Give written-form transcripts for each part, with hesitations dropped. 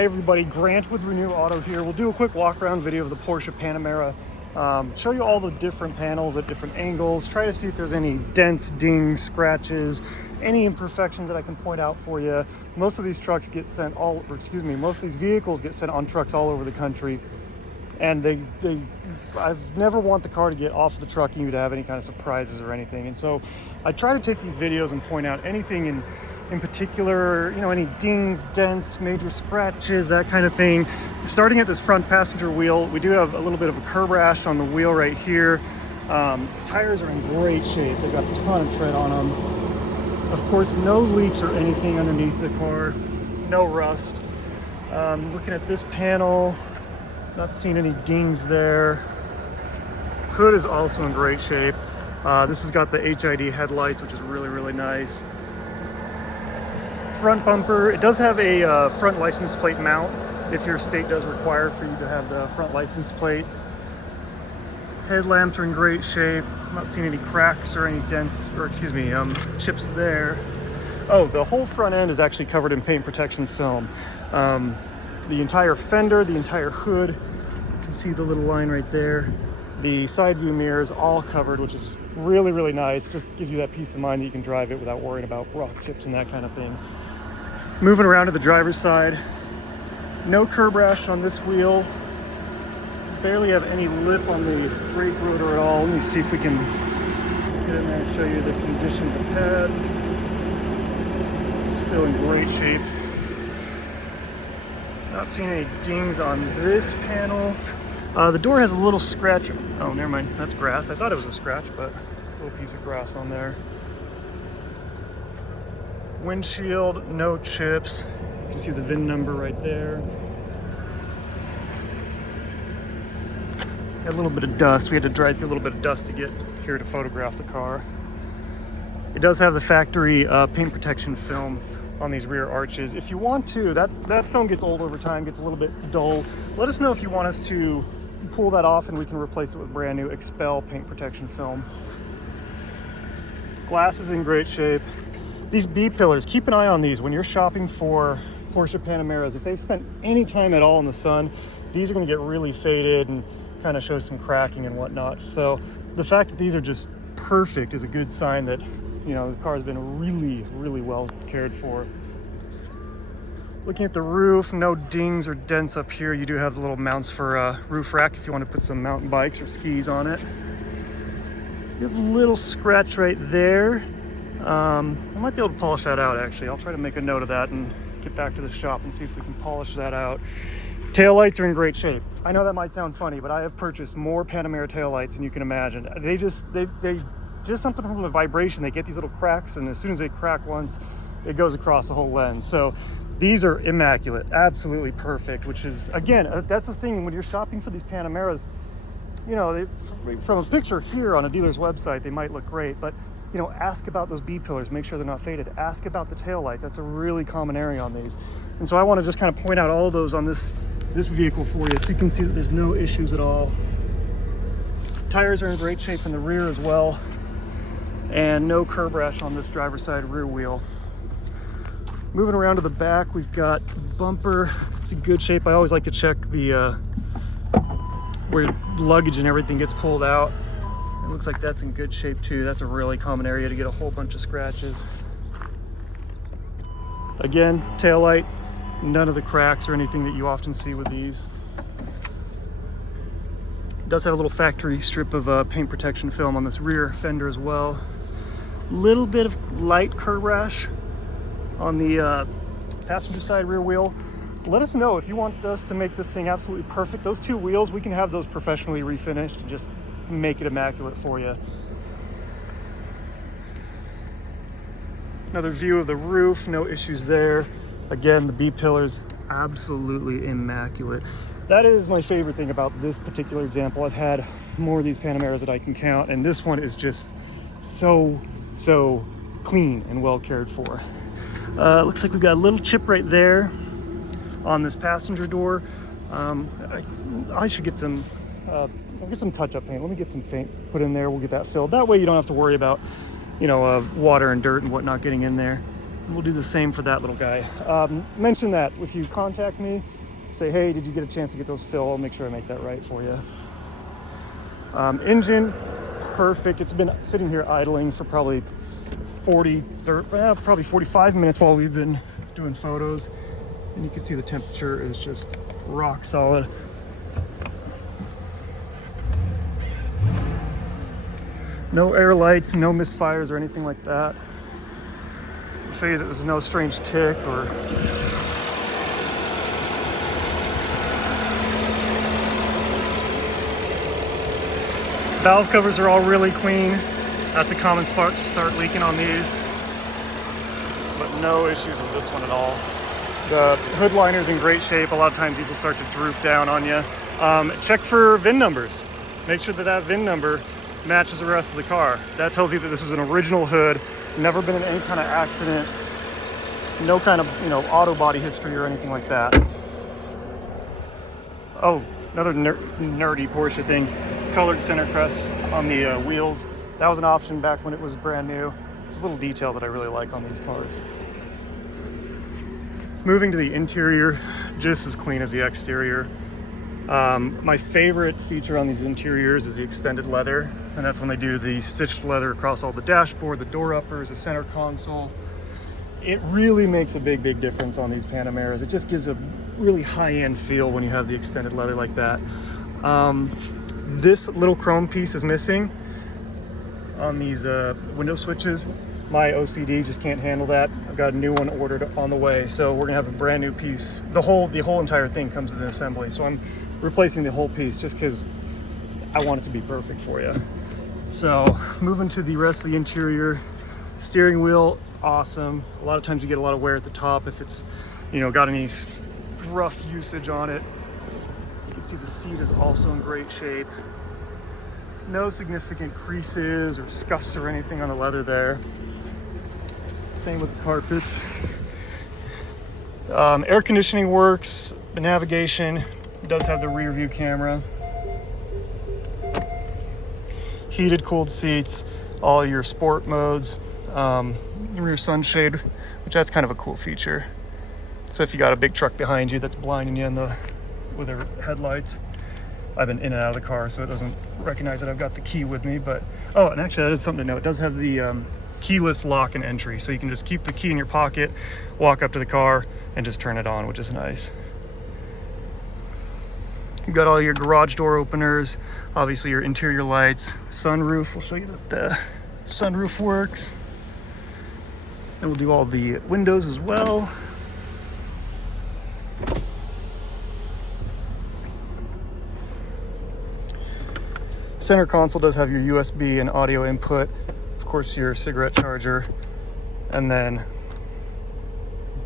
Hey everybody, Grant with Renew Auto here. We'll do a quick walk around video of the Porsche Panamera. Show you all the different panels at different angles, try to see if there's any dents, dings, scratches, any imperfections that I can point out for you. Most of these trucks get sent most of these vehicles get sent on trucks all over the country. And I've never want the car to get off the truck and you to have any kind of surprises or anything. And so I try to take these videos and point out anything in particular, you know, any dings, dents, major scratches, that kind of thing. Starting at this front passenger wheel, we do have a little bit of a curb rash on the wheel right here. Tires are in great shape. They've got a ton of tread on them. Of course, no leaks or anything underneath the car, no rust. Looking at this panel, not seeing any dings there. Hood is also in great shape. This has got the HID headlights, which is really, really nice. Front bumper, it does have a front license plate mount if your state does require for you to have the front license plate. Headlamps are in great shape. I'm not seeing any cracks or any dents, or chips there. Oh, the whole front end is actually covered in paint protection film. The entire fender, the entire hood, you can see the little line right there. The side view mirrors all covered, which is really, really nice. Just gives you that peace of mind that you can drive it without worrying about rock chips and that kind of thing. Moving around to the driver's side, no curb rash on this wheel. Barely have any lip on the brake rotor at all. Let me see if we can get in there and show you the condition of the pads. Still in great shape. Not seeing any dings on this panel. The door has a little scratch. Oh, never mind, that's grass. I thought it was a scratch, but a little piece of grass on there. Windshield, no chips. You can see the VIN number right there. Got a little bit of dust. We had to drive through a little bit of dust to get here to photograph the car. It does have the factory paint protection film on these rear arches. If you want to, that film gets old over time, gets a little bit dull. Let us know if you want us to pull that off and we can replace it with brand new Expel paint protection film. Glass is in great shape. These B-pillars, keep an eye on these when you're shopping for Porsche Panameras. If they spent any time at all in the sun, these are gonna get really faded and kind of show some cracking and whatnot. So the fact that these are just perfect is a good sign that, you know, the car has been really, really well cared for. Looking at the roof, no dings or dents up here. You do have the little mounts for a roof rack if you want to put some mountain bikes or skis on it. You have a little scratch right there. I might be able to polish that out actually. I'll try to make a note of that and get back to the shop and see if we can polish that out. Taillights are in great shape. I know that might sound funny, but I have purchased more Panamera taillights than you can imagine. They just something from the vibration, they get these little cracks, and as soon as they crack once, it goes across the whole lens. So these are immaculate, absolutely perfect, which is, again, that's the thing when you're shopping for these Panameras, you know, from a picture here on a dealer's website, they might look great, but you know, ask about those B-pillars, make sure they're not faded. Ask about the taillights. That's a really common area on these. And so I want to just kind of point out all of those on this vehicle for you so you can see that there's no issues at all. Tires are in great shape in the rear as well. And no curb rash on this driver's side rear wheel. Moving around to the back, we've got bumper. It's in good shape. I always like to check the where luggage and everything gets pulled out. It looks like that's in good shape too. That's a really common area to get a whole bunch of scratches. Again, taillight, none of the cracks or anything that you often see with these. It does have a little factory strip of paint protection film on this rear fender as well. Little bit of light curb rash on the passenger side rear wheel. Let us know if you want us to make this thing absolutely perfect. Those two wheels, we can have those professionally refinished and just make it immaculate for you. Another view of the roof, no issues there. Again, the B-pillars, absolutely immaculate. That is my favorite thing about this particular example. I've had more of these Panameras that I can count, and this one is just so clean and well cared for. Looks like we've got a little chip right there on this passenger door. I should get some I'll get some touch-up paint. Let me get some paint put in there. We'll get that filled. That way you don't have to worry about, you know, water and dirt and whatnot getting in there. We'll do the same for that little guy. Mention that if you contact me, say, hey, did you get a chance to get those filled? I'll make sure I make that right for you. Engine, perfect. It's been sitting here idling for probably 45 minutes while we've been doing photos. And you can see the temperature is just rock solid. No air lights, no misfires or anything like that. I'll show you that there's no strange tick or valve covers are all really clean. That's a common spot to start leaking on these, but no issues with this one at all. The hood liner's in great shape. A lot of times these will start to droop down on you. Check for VIN numbers. Make sure that that VIN number matches the rest of the car. That tells you that this is an original hood, never been in any kind of accident, no kind of, auto body history or anything like that. Oh, another nerdy Porsche thing, colored center crest on the wheels. That was an option back when it was brand new. It's a little detail that I really like on these cars. Moving to the interior, just as clean as the exterior. My favorite feature on these interiors is the extended leather, and that's when they do the stitched leather across all the dashboard, the door uppers, the center console. It really makes a big difference on these Panameras. It just gives a really high-end feel when you have the extended leather like that. This little chrome piece is missing on these window switches. My OCD just can't handle that. I've got a new one ordered on the way, so we're gonna have a brand new piece. The whole entire thing comes as an assembly, so I'm replacing the whole piece just because I want it to be perfect for you. So moving to the rest of the interior, steering wheel is awesome. A lot of times you get a lot of wear at the top if it's, got any rough usage on it. You can see the seat is also in great shape. No significant creases or scuffs or anything on the leather there. Same with the carpets. Air conditioning works. The navigation does have the rear view camera. Heated, cooled seats, all your sport modes, rear sunshade, which that's kind of a cool feature. So if you got a big truck behind you that's blinding you with their headlights. I've been in and out of the car, so it doesn't recognize that I've got the key with me. But and actually that is something to know. It does have the keyless lock and entry, so you can just keep the key in your pocket, walk up to the car, and just turn it on, which is nice. You've got all your garage door openers, obviously your interior lights, sunroof. We'll show you that the sunroof works. And we'll do all the windows as well. Center console does have your USB and audio input, of course your cigarette charger, and then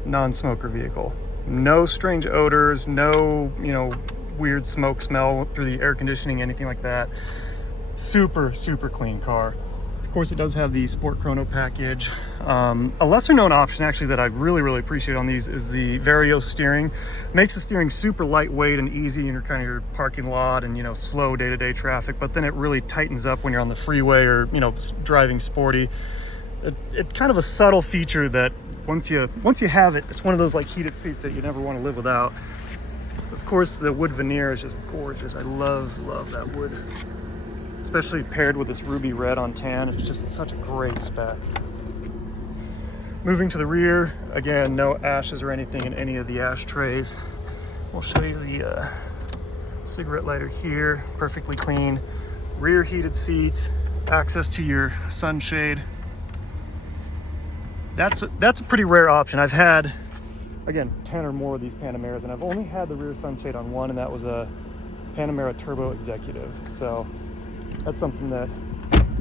non-smoker vehicle. No strange odors, no, weird smoke smell through the air conditioning, anything like that. Super clean car. Of course, it does have the Sport Chrono package. A lesser known option actually that I really appreciate on these is the Vario steering. Makes the steering super lightweight and easy in your parking lot and slow day-to-day traffic, but then it really tightens up when you're on the freeway or driving sporty. It's kind of a subtle feature that once you have it, it's one of those like heated seats that you never want to live without. Of course, the wood veneer is just gorgeous. I love that wood, especially paired with this ruby red on tan. It's just such a great spec. Moving to the rear, again, no ashes or anything in any of the ashtrays. We'll show you the cigarette lighter here, perfectly clean. Rear heated seats, access to your sunshade. That's a pretty rare option. I've had, again, 10 or more of these Panameras, and I've only had the rear sunshade on one, and that was a Panamera Turbo Executive. So that's something that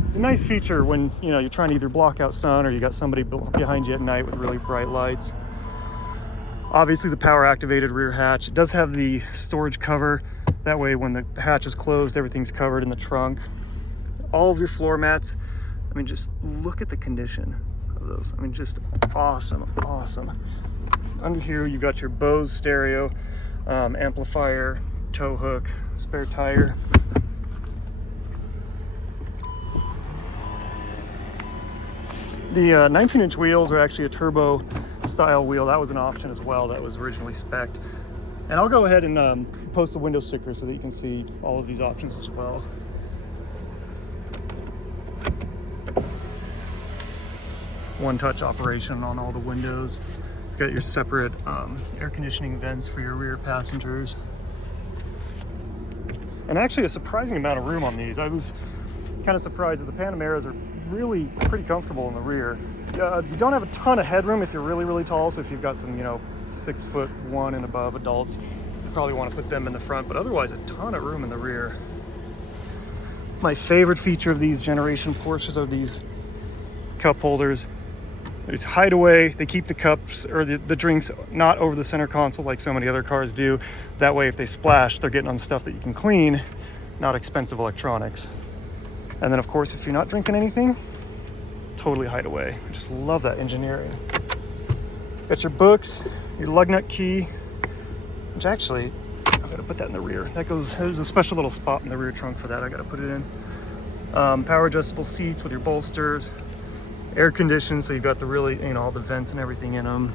it's a nice feature when you're trying to either block out sun or you got somebody behind you at night with really bright lights. Obviously the power activated rear hatch. It does have the storage cover. That way when the hatch is closed, everything's covered in the trunk. All of your floor mats, just look at the condition of those. Just awesome. Under here you've got your Bose stereo, amplifier, tow hook, spare tire. The 19-inch wheels are actually a turbo style wheel. That was an option as well that was originally spec'd. And I'll go ahead and post a window sticker so that you can see all of these options as well. One-touch operation on all the windows. You've got your separate air conditioning vents for your rear passengers. And actually a surprising amount of room on these. I was kind of surprised that the Panameras are really pretty comfortable in the rear. You don't have a ton of headroom if you're really, really tall. So if you've got some, 6'1" and above adults, you probably want to put them in the front, but otherwise a ton of room in the rear. My favorite feature of these generation Porsches are these cup holders. It's hideaway. They keep the cups or the drinks not over the center console like so many other cars do. That way, if they splash, they're getting on stuff that you can clean, not expensive electronics. And then, of course, if you're not drinking anything, totally hideaway. I just love that engineering. Got your books, your lug nut key, which actually, I've got to put that in the rear. There's a special little spot in the rear trunk for that. I got to put it in. Power adjustable seats with your bolsters. Air conditioned, so you've got the really, all the vents and everything in them.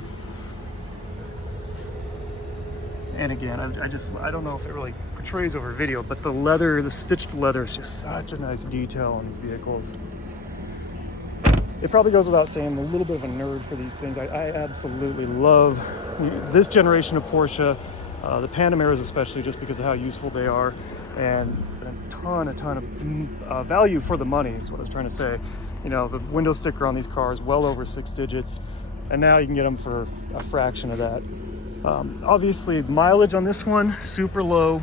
And again, I don't know if it really portrays over video, but the leather, the stitched leather is just such a nice detail on these vehicles. It probably goes without saying, I'm a little bit of a nerd for these things. I absolutely love this generation of Porsche, the Panameras especially, just because of how useful they are, and a ton of value for the money is what I was trying to say. The window sticker on these cars, well over 6 digits, and now you can get them for a fraction of that. Obviously, mileage on this one, super low.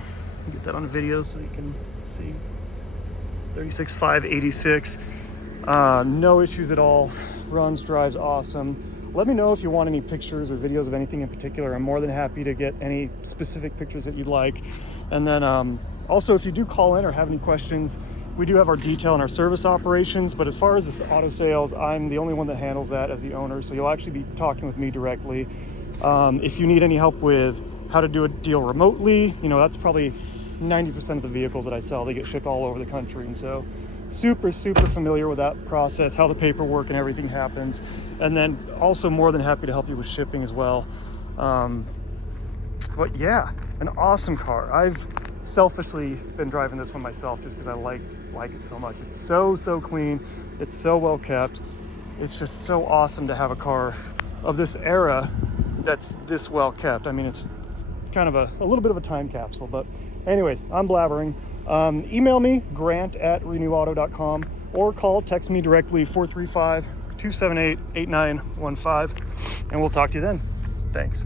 Get that on video so you can see. 36,586. No issues at all. Runs, drives awesome. Let me know if you want any pictures or videos of anything in particular. I'm more than happy to get any specific pictures that you'd like. And then also, if you do call in or have any questions, we do have our detail and our service operations, but as far as this auto sales, I'm the only one that handles that as the owner, so you'll actually be talking with me directly. If you need any help with how to do a deal remotely, that's probably 90% of the vehicles that I sell. They get shipped all over the country, and so super familiar with that process, how the paperwork and everything happens, and then also more than happy to help you with shipping as well. But yeah, an awesome car. I've selfishly been driving this one myself just because I like it so much. It's so clean. It's so well kept. It's just so awesome to have a car of this era that's this well kept. I mean, it's kind of a little bit of a time capsule, but anyways, I'm blabbering. Email me, grant@renewauto.com, or text me directly, 435-278-8915, and we'll talk to you then. Thanks.